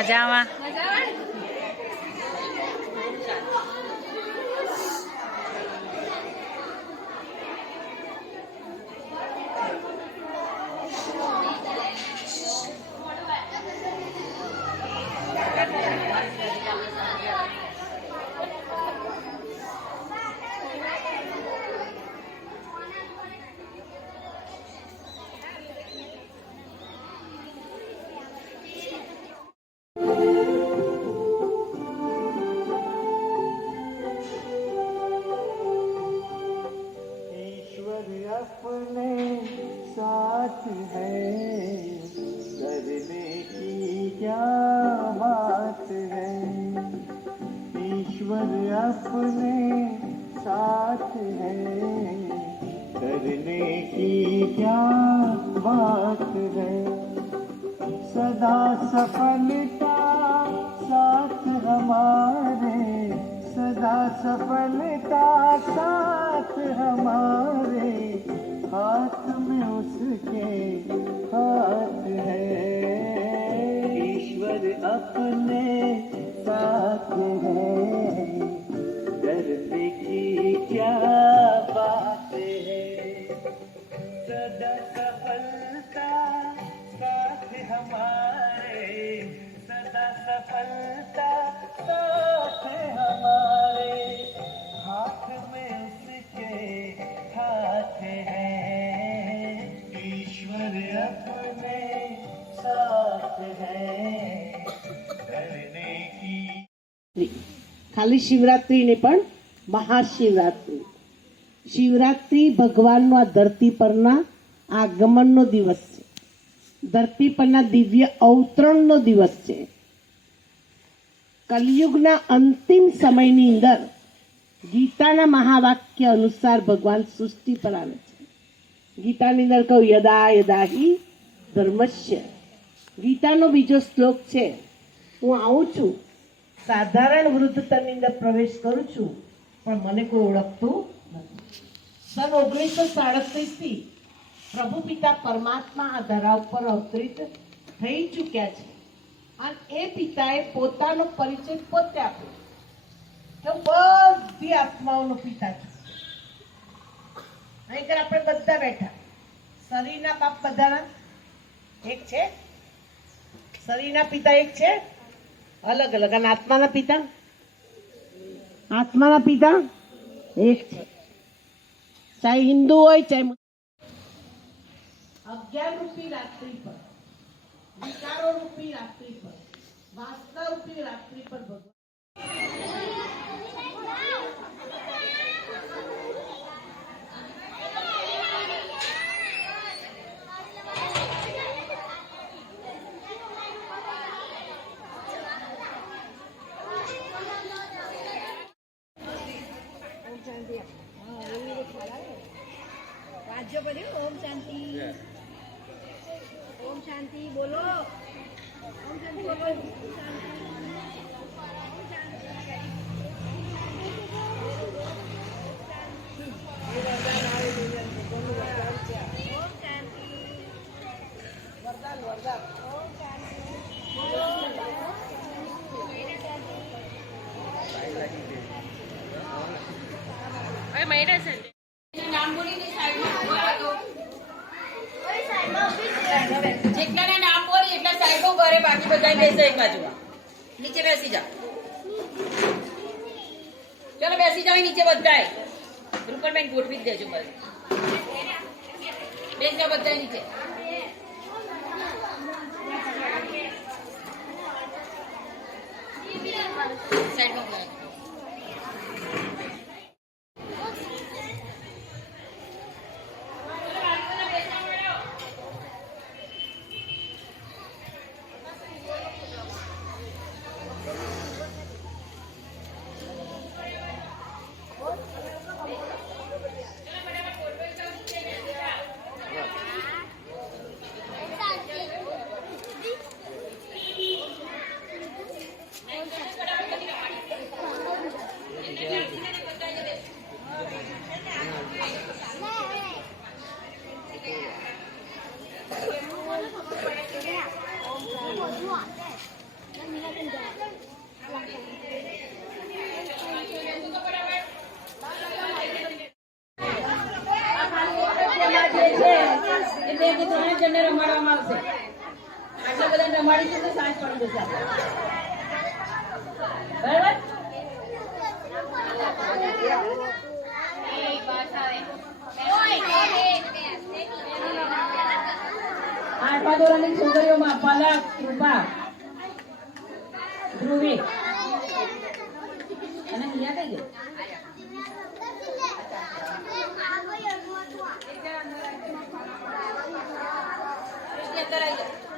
મજામાં. करने की क्या बात है? सदा सफलता साथ हमारे। सदा सफलता साथ हमारे। हाथ में उसके हाथ है। ईश्वर अपने ખાલી શિવરાત્રી ને પણ મહાશિવરાત્રી શિવરાત્રી ભગવાનનો આ ધરતી પરના આગમનનો દિવસ છે ધરતી પરના દિવ્ય અવતરણનો દિવસ છે કલયુગના અંતિમ સમયની અંદર ગીતાના મહાવાક્ય અનુસાર ભગવાન સૃષ્ટિ પર આવે છે ગીતાની અંદર કહું યદા યદા હિ ધર્મશ્ય ગીતાનો બીજો શ્લોક છે. હું આવું છું. સાધારણ વૃદ્ધતાની અંદર પ્રવેશ કરું છું, પણ મને કોઈ ઓળખતું નથી. સન ઓગણીસો સાડત્રીસથી પ્રભુ પિતા પરમાત્મા આ ધરા ઉપર અવતરિત થઈ ચૂક્યા છે. અને એ પિતાએ પોતાનો પરિચય પોતે આપ્યો તો બધી આત્માઓનો પિતા છે. અહીં આપણે બધા બેઠા. શરીરના બાપ બધાના. એક છે શરીરના પિતા એક છે? અલગ અલગ. અને આત્માના પિતા? આત્માના પિતા એક છે. ચાહે હિન્દુ હોય ચાહે અજ્ઞાન રૂપી રાત્રિ પર. વિચારો રૂપી રાત્રિ પર. વાસ્તવ રૂપી રાત્રિ પર ભગવાન. રાજ્ય બન્યું ઓમ શાંતિ. ઓમ શાંતિ બોલો. ઓમ શાંતિ બોલો. શાંતિ ઊભી જ દેજો બસ બેસ બધા નીચે. સાઈડમાં આઠમા ધોરણની છોકરીઓમાં પલક કૃપા ધ્રુવી. અને હિયા કઈ ગઈ? કરાઈ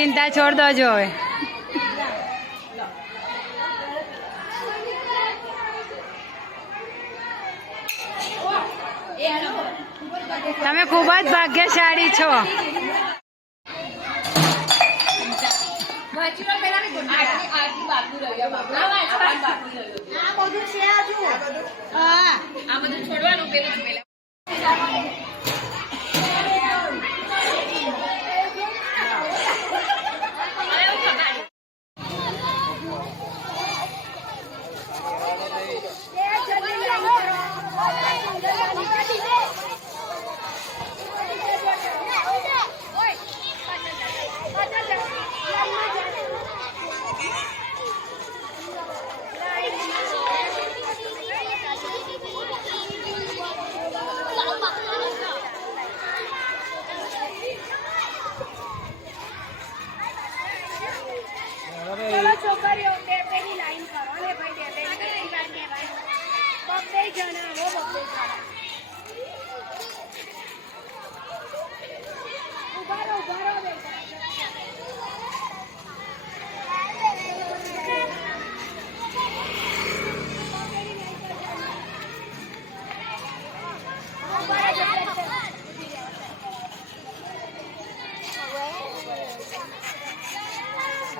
ચિંતા છોડ દોજો હવે. તમે ખૂબ જ ભાગ્યશાળી છો. આ બધું છોડવાનું પેલું.